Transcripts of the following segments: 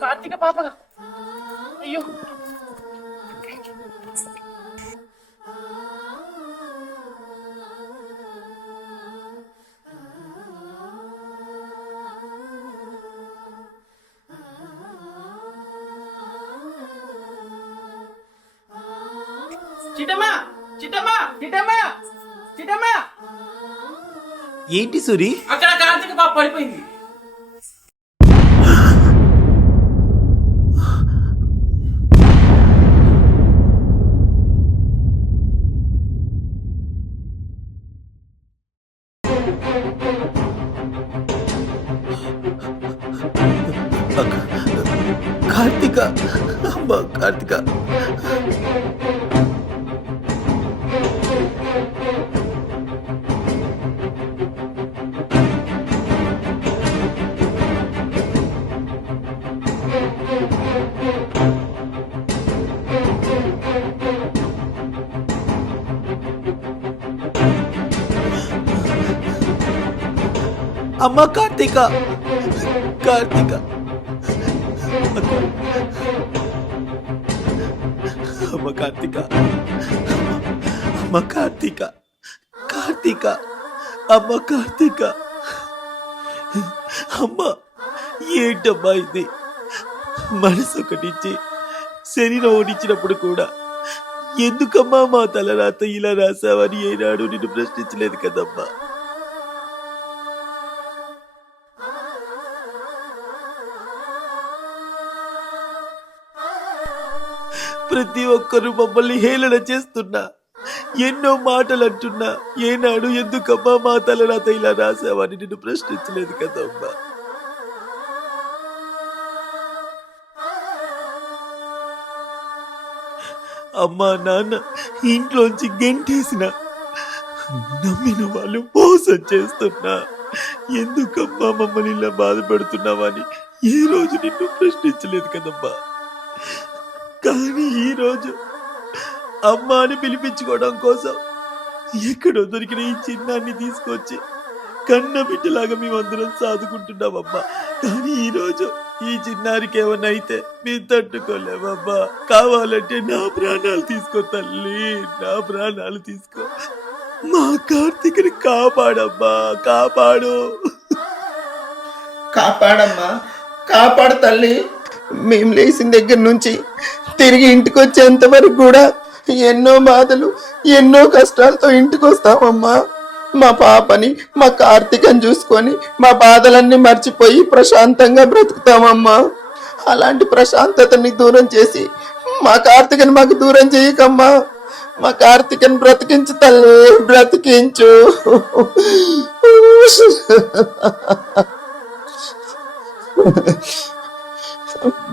కార్తీక పాప అయ్యో. చిట్టమ్మా చిట్టమ్మా చిట్టమ్మా చిట్టమ్మా ఏంటి సూరి? అక్కడ కార్తీక పాప పడిపోయింది. కార్తిక అమ్మా కార్తిక అమ్మ కార్తీక. కార్తీక. అమ్మ కార్తీక. అమ్మ కార్తీక. కార్తీక. అమ్మ కార్తీక. అమ్మ ఏంటమ్మా ఇది? మనసు ఒకటిచ్చి శరీరం ఓడించినప్పుడు కూడా ఎందుకమ్మా మా తలరాత ఇలా రాసావని ఏనాడు నిన్ను ప్రశ్నించలేదు కదమ్మా? ప్రతి ఒక్కరూ మమ్మల్ని హేళన చేస్తున్నా. ఎన్నో మాటలు అంటున్నా. ఏనాడు ఎందుకమ్మా మా తలరాత ఇలా రాసావని నిన్ను ప్రశ్నించలేదు కదమ్మా అమ్మా. నాన్న ఇంట్లోంచి గెంటేసిన. నమ్మిన వాళ్ళు మోసం చేస్తున్నా. ఎందుకమ్మా మమ్మల్ని ఇలా బాధపడుతున్నావని ఏ రోజు నిన్ను ప్రశ్నించలేదు కదమ్మా. అమ్మ అని పిలిపించుకోవడం కోసం ఎక్కడో దొరికిన ఈ చిన్నాన్ని తీసుకొచ్చి కన్న బిడ్డలాగా మేమందరం సాదుకుంటున్నామమ్మా. కానీ ఈరోజు ఈ చిన్నారికి ఏమన్నా అయితే మేము తట్టుకోలేమమ్మా. కావాలంటే నా ప్రాణాలు తీసుకో తల్లి నా ప్రాణాలు తీసుకో. మా కార్తీకుని కాపాడమ్మా కాపాడు. కాపాడమ్మా కాపాడు తల్లి. మేము లేచిన దగ్గర నుంచి తిరిగి ఇంటికి వచ్చేంత వరకు కూడా ఎన్నో బాధలు ఎన్నో కష్టాలతో ఇంటికి వస్తామమ్మా మా పాపని మా కార్తీకని చూసుకొని మా బాధలన్నీ మర్చిపోయి ప్రశాంతంగా బ్రతుకుతామమ్మా. అలాంటి ప్రశాంతతని దూరం చేసి మా కార్తీకని మాకు దూరం చేయకమ్మా. మా కార్తీకని బ్రతికించు తల్లి బ్రతికించు.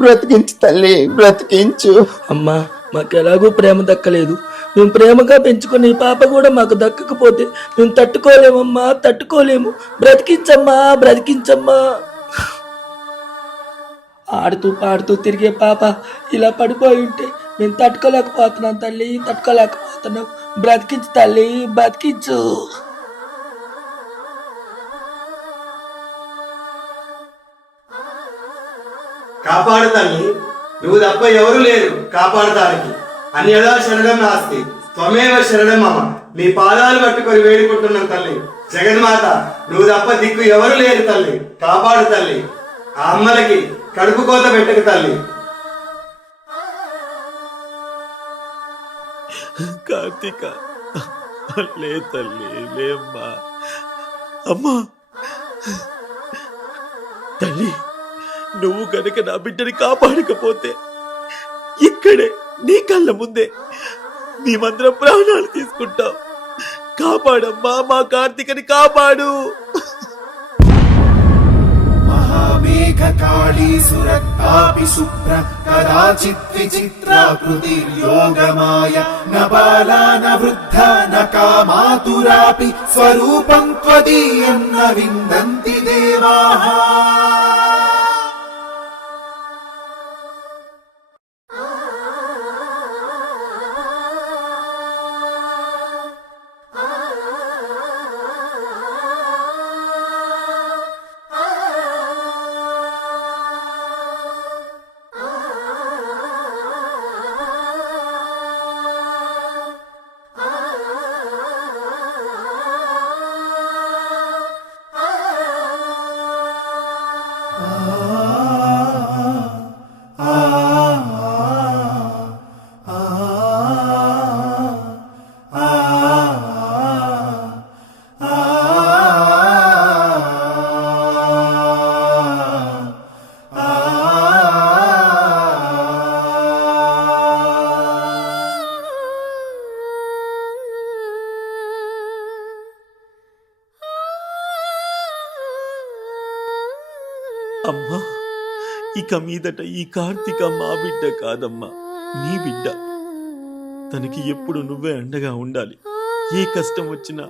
బ్రతికించు తల్లి బ్రతికించు. అమ్మా మాకు ఎలాగూ ప్రేమ దక్కలేదు. మేము ప్రేమగా పెంచుకున్న ఈ పాప కూడా మాకు దక్కకపోతే మేము తట్టుకోలేమమ్మా తట్టుకోలేము. బ్రతికించమ్మా బ్రతికించమ్మా. ఆడుతూ పాడుతూ తిరిగే పాప ఇలా పడిపోయి ఉంటే మేము తట్టుకోలేకపోతున్నాం తల్లి తట్టుకోలేకపోతున్నాం. బ్రతికించు తల్లి బ్రతికించు. కాపాడు తల్లి. నువ్వు తప్ప ఎవరు లేరు కాపాడటానికి. అన్యదా శరణం నాస్తి. త్వమేవ శరణం మమ. నీ పాదాలు పట్టుకొని వేడుకుంటున్నాం తల్లి. జగన్మాత నువ్వు తప్ప దిక్కు ఎవరు లేరు తల్లి. కాపాడు తల్లి. ఆ అమ్మలకి కడుపు కోత పెట్టకు తల్లి. కార్తీక లే తల్లి లేమ్మా. అమ్మా. తల్లి. నువ్వు గనక నా బిడ్డని కాపాడకపోతే ఇక్కడే నీ కళ్ళ ముందే మేమందరం ప్రాణాలు తీసుకుంటాం కాపాడమ్మా మా కార్తీకని కాపాడు महामेघकाली सुरक्तापि शुभ्र कदाचित् विचित्राकृतिर्योगमाय न बाला न वृद्धा न कामातुरापि स्वरूपं त्वदीयं न विन्दन्ति देवाः ఇక మీదట ఈ కార్తీక మా బిడ్డ కాదమ్మా. నీ బిడ్డ. తనకి ఎప్పుడు నువ్వే అండగా ఉండాలి. ఏ కష్టం వచ్చినా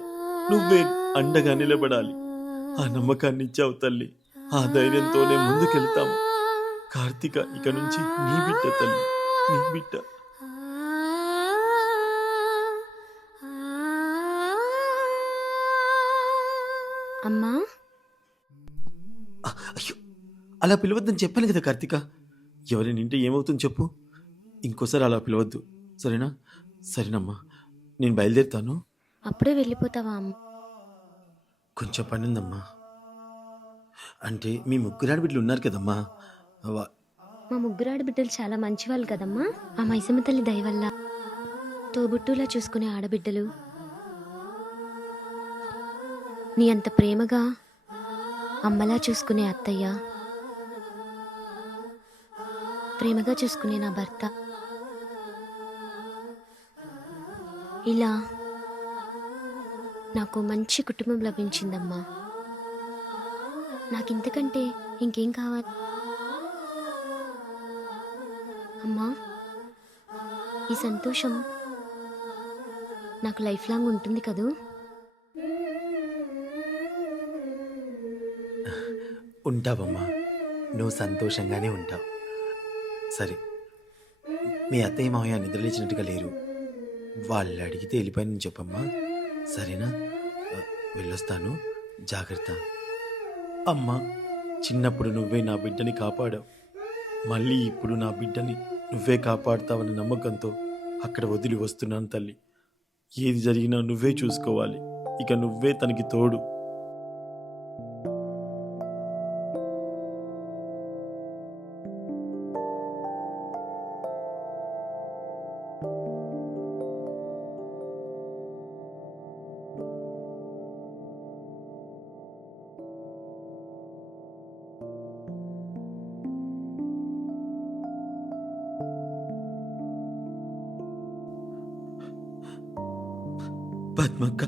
నువ్వే అండగా నిలబడాలి. ఆ నమ్మకాన్ని ఇచ్చావు తల్లి. ఆ ధైర్యంతోనే ముందుకెళ్తాము కార్తీక ఇక నుంచి నీ బిడ్డ తల్లి. నీ బిడ్డ. అలా పిలవద్దని చెప్పాను కదా కార్తీక. ఎవరైనా ఇంటే ఏమవుతుంది చెప్పు. ఇంకోసారి అలా పిలవద్దు. సరేనా? సరేనమ్మా. నేను బయలుదేరుతాను. అప్పుడే వెళ్ళిపోతావా అమ్మ? కొంచెం పని ఉందమ్మా అంటే మీ ముగ్గురు ఆడబిడ్డలు ఉన్నారు కదమ్మా. వా- మా ముగ్గురు ఆడబిడ్డలు చాలా మంచివాళ్ళు కదమ్మా. ఆ మైసమ్మ తల్లి దయ వల్ల తోబుట్టులా చూసుకునే ఆడబిడ్డలు. నీ అంత ప్రేమగా అమ్మలా చూసుకునే అత్తయ్య. ప్రేమగా చూసుకునే నా భర్త. ఇలా నాకు మంచి కుటుంబం లభించిందమ్మా. నాకింతకంటే ఇంకేం కావాలి? అమ్మా ఈ సంతోషం నాకు లైఫ్ లాంగ్ ఉంటుంది కదూ? ఉంటావమ్మా. నువ్వు సంతోషంగానే ఉంటావు. సరే. మీ అత్తయ్య మావయ్య నిద్రలేచినట్టుగా లేరు. వాళ్ళు అడిగితే వెళ్ళిపోయానని చెప్పమ్మా. సరేనా? వెళ్ళొస్తాను. జాగ్రత్త. అమ్మా చిన్నప్పుడు నువ్వే నా బిడ్డని కాపాడావు. మళ్ళీ ఇప్పుడు నా బిడ్డని నువ్వే కాపాడుతావన్న నమ్మకంతో అక్కడ వదిలి వస్తున్నాను తల్లి. ఏది జరిగినా నువ్వే చూసుకోవాలి. ఇక నువ్వే తనకి తోడు. పద్మక్క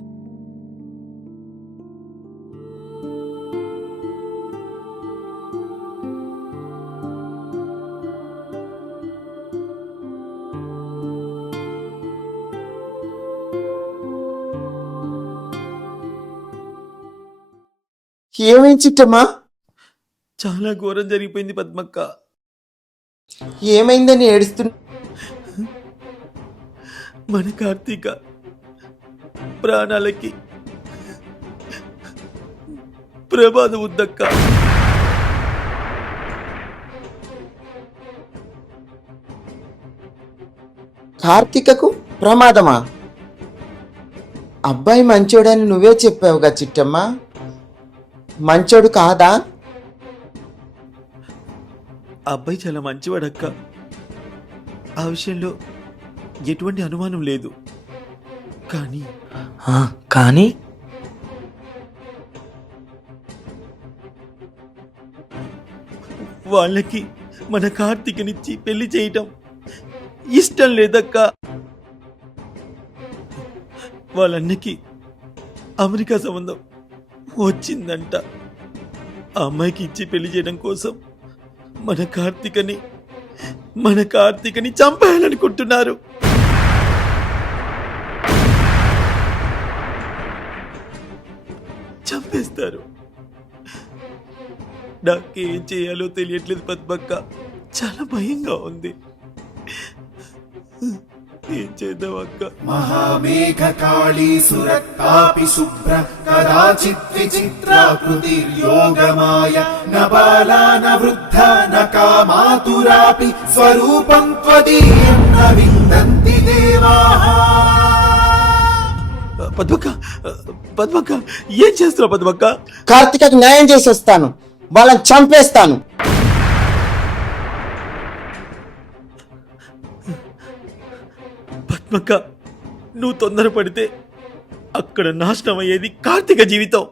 ఏమైంది చిట్టమ్మా చాలా ఘోరం జరిగిపోయింది పద్మక్క. ఏమైందని ఏడుస్తున్నా? మన కార్తీక ప్రాణాలకి. ప్రమాదం ఉందక్క. కార్తీకకు ప్రమాదమా? అబ్బాయి మంచోడని నువ్వే చెప్పావుగా చిట్టమ్మా. మంచోడు కాదా? అబ్బాయి చాలా మంచివాడక్క. ఆ విషయంలో ఎటువంటి అనుమానం లేదు. కానీ ఆ, కానీ? వాళ్ళకి మన కార్తీకనిచ్చి పెళ్ళి చేయటం ఇష్టం లేదక్క. వాళ్ళన్నకి అమెరికా సంబంధం వచ్చిందంట. ఆ అమ్మాయికి ఇచ్చి పెళ్ళి చేయడం కోసం మన కార్తీకని మన కార్తీకని చంపేయాలనుకుంటున్నారు. చేస్తారు నాకేం చేయాలో తెలియట్లేదు పద్మక్క. చాలా భయంగా ఉంది. ఏం చేద్దామక్క మహామేఘ కాళీ సురక్తాపి శుభ్ర కదాచిత్ విచిత్రాకృతిర్యోగమాయ యోగమాయ బాలా న వృద్ధ న కామాతురాపి స్వరూపం త్వదీయం న విందన్ పద్మక్క పద్మక్క ఏం చేస్తున్నావు పద్మక్క? కార్తీకకు న్యాయం చేసి వస్తాను వాళ్ళని చంపేస్తాను. పద్మక్క నువ్వు తొందరపడితే అక్కడ నాశనం అయ్యేది కార్తీక జీవితం.